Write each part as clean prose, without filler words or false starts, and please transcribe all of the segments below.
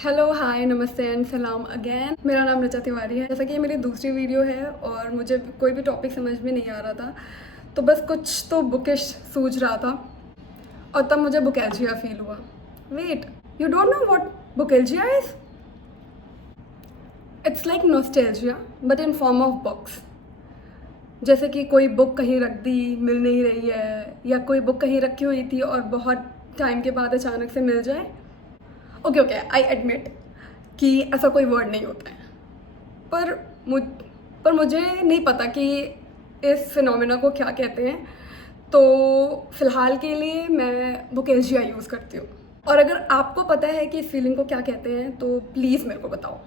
Hello hi नमस्ते and सलाम again. मेरा नाम ऋचा तिवारी है। जैसा कि ये मेरी दूसरी वीडियो है और मुझे कोई भी टॉपिक समझ में नहीं आ रहा था, तो बस कुछ तो बुकिश सूझ रहा था और तब मुझे बुकेल्जिया फील हुआ। Wait, you don't know what bookalgia is? It's like nostalgia but in form of books. जैसे कि कोई बुक कहीं रख दी, मिल नहीं रही है, या कोई बुक कहीं रखी हुई थी और बहुत टाइम के बाद अचानक से मिल जाए। ओके ओके, आई एडमिट कि ऐसा कोई वर्ड नहीं होता है, पर मुझ पर मुझे नहीं पता कि इस फिनोमेना को क्या कहते हैं, तो फ़िलहाल के लिए मैं बुकेल्जिया यूज़ करती हूँ। और अगर आपको पता है कि इस फीलिंग को क्या कहते हैं तो प्लीज़ मेरे को बताओ।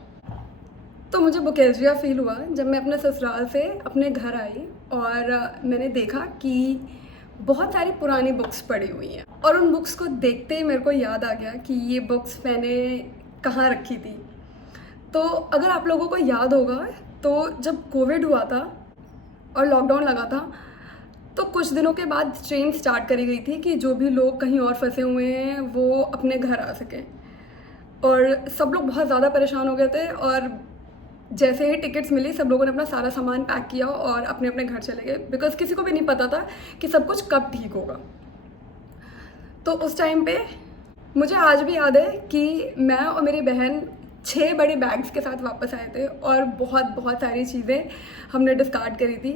तो मुझे बुकेल्जिया फ़ील हुआ जब मैं अपने ससुराल से अपने घर आई और मैंने देखा कि बहुत सारी पुरानी बुक्स पड़ी हुई हैं, और उन बुक्स को देखते ही मेरे को याद आ गया कि ये बुक्स मैंने कहाँ रखी थी। तो अगर आप लोगों को याद होगा तो जब कोविड हुआ था और लॉकडाउन लगा था, तो कुछ दिनों के बाद ट्रेन स्टार्ट करी गई थी कि जो भी लोग कहीं और फंसे हुए हैं वो अपने घर आ सकें। और सब लोग बहुत ज़्यादा परेशान हो गए थे, और जैसे ही टिकट्स मिली सब लोगों ने अपना सारा सामान पैक किया और अपने अपने घर चले गए, बिकॉज़ किसी को भी नहीं पता था कि सब कुछ कब ठीक होगा। तो उस टाइम पे मुझे आज भी याद है कि मैं और मेरी बहन 6 बड़े बैग्स के साथ वापस आए थे और बहुत बहुत सारी चीज़ें हमने डिस्कार्ड करी थी,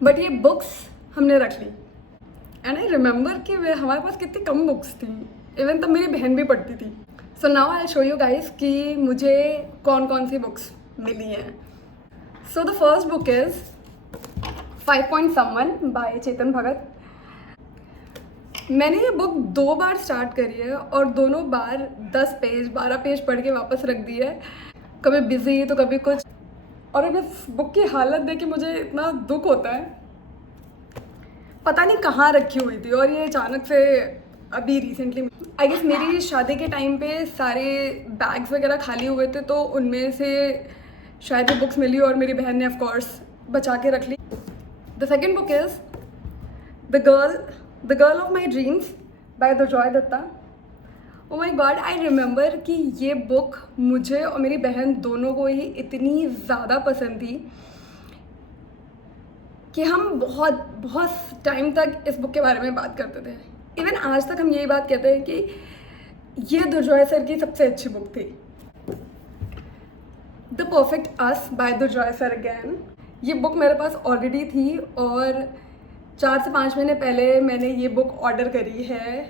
बट ये बुक्स हमने रख ली। एंड आई रिमेंबर कि हमारे पास कितनी कम बुक्स थी, इवन तब मेरी बहन भी पढ़ती थी। So now I show you guys कि मुझे कौन कौन सी बुक्स मिली हैं। So the first book is 5 Point Someone by Chetan Bhagat. मैंने ये बुक 2 बार स्टार्ट करी है और दोनों बार 10 पेज 12 पेज पढ़ के वापस रख दी है, कभी बिजी तो कभी कुछ। और अब इस बुक की हालत देख के मुझे इतना दुख होता है, पता नहीं कहाँ रखी हुई थी और ये अचानक से अभी रिसेंटली आई गेस मेरी शादी के टाइम पे सारे बैग्स वगैरह खाली हुए थे, तो उनमें से शायद ये बुक्स मिली और मेरी बहन ने ऑफ कोर्स बचा के रख ली। The second book is the girl of my dreams by Durjoy Datta. Oh my god, I remember कि ये बुक मुझे और मेरी बहन दोनों को ही इतनी ज़्यादा पसंद थी कि हम बहुत बहुत टाइम तक इस बुक के बारे में बात करते थे। इवन आज तक हम यही बात कहते हैं कि ये दुर्जॉय सर की सबसे अच्छी बुक थी। The perfect us by Durjoy sir again. ये बुक मेरे पास ऑलरेडी थी और 4 से 5 महीने पहले मैंने ये बुक ऑर्डर करी है।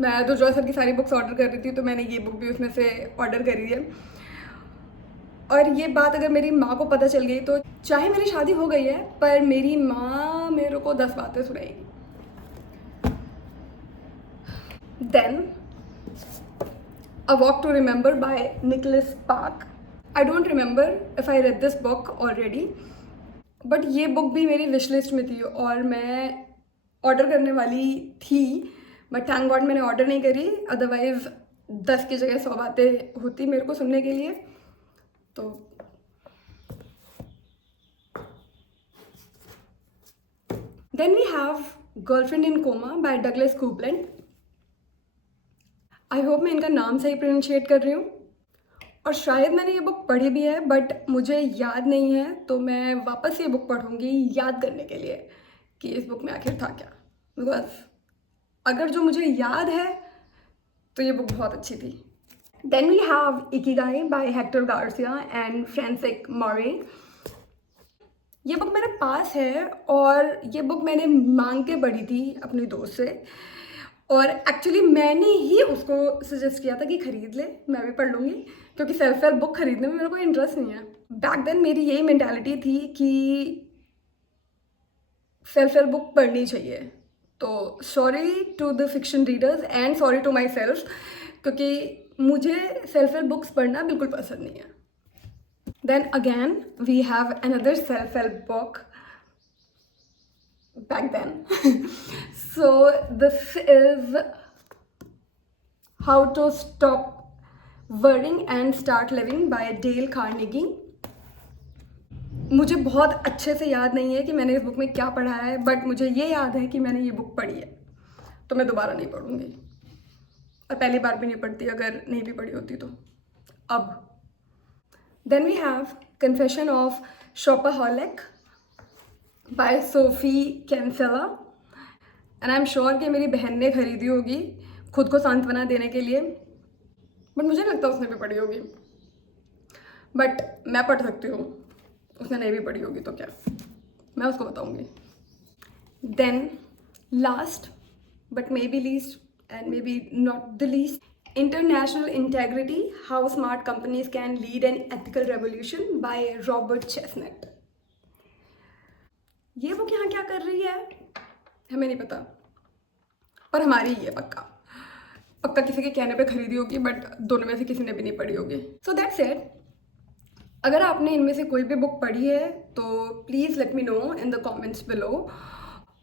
मैं दुर्जॉय सर की सारी बुक्स ऑर्डर कर रही थी, तो मैंने ये बुक भी उसमें से ऑर्डर करी है। और ये बात अगर मेरी माँ को पता चल गई तो चाहे मेरी शादी हो गई है पर मेरी माँ मेरे को 10 बातें सुनाएगी। Then a walk to remember by Nicholas Spark. I don't remember if I read this book already, but ये बुक भी मेरी विश लिस्ट में थी और मैं ऑर्डर करने वाली थी, बट थैंक गॉड मैंने ऑर्डर नहीं करी, अदरवाइज़ 10 की जगह 100 बातें होती मेरे को सुनने के लिए। तो then we have girlfriend in coma by Douglas Coupland. I hope मैं इनका नाम सही प्रोनाउंशिएट कर रही हूँ, और शायद मैंने ये बुक पढ़ी भी है बट मुझे याद नहीं है, तो मैं वापस ये बुक पढ़ूंगी याद करने के लिए कि इस बुक में आखिर था क्या, बिकॉज अगर जो मुझे याद है तो ये बुक बहुत अच्छी थी। Then we have ikigai by Hector Garcia and Francis Moret. ये बुक मेरे पास है और ये बुक मैंने मांग के पढ़ी थी अपने दोस्त से, और एक्चुअली मैंने ही उसको सजेस्ट किया था कि ख़रीद ले, मैं भी पढ़ लूँगी, क्योंकि सेल्फ हेल्प बुक ख़रीदने में मेरे को इंटरेस्ट नहीं है। बैक देन मेरी यही मेंटालिटी थी कि सेल्फ हेल्प बुक पढ़नी चाहिए। तो sorry to the fiction readers and sorry to myself, क्योंकि मुझे सेल्फ हेल्प बुक्स पढ़ना बिल्कुल पसंद नहीं है। Then again we have another self help book back then. So this is How to Stop Worrying and Start Living by Dale Carnegie. मुझे बहुत अच्छे से याद नहीं है कि मैंने इस बुक में क्या पढ़ा है, बट मुझे ये याद है कि मैंने ये बुक पढ़ी है, तो मैं दोबारा नहीं पढ़ूंगी और पहली बार भी नहीं पढ़ती अगर नहीं भी पढ़ी होती तो। अब then we have confession of शॉपaholic by Sophie Kinsella, and I am sure कि मेरी बहन ने खरीदी होगी खुद को सांत्वना देने के लिए, बट मुझे लगता है उसने भी पढ़ी होगी, बट मैं पढ़ सकती हूँ, उसने नहीं भी पढ़ी होगी तो क्या, मैं उसको बताऊँगी. Then last but maybe least and maybe not the least, International Integrity, How Smart Companies Can Lead an Ethical Revolution by Robert Chestnut. ये बुक यहाँ क्या कर रही है हमें नहीं पता, पर हमारी ही है पक्का, पक्का किसी के कहने पे खरीदी होगी, बट दोनों में से किसी ने भी नहीं पढ़ी होगी. So that's it. अगर आपने इनमें से कोई भी बुक पढ़ी है तो please let me know in the comments below.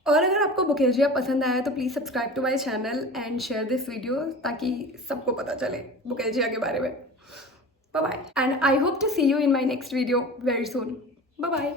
और अगर आपको बुकेजिया पसंद आया तो please subscribe to my channel and share this video ताकि सबको पता चले बुकेजिया के बारे में. Bye bye, and I hope to see you in my next video very soon. Bye bye.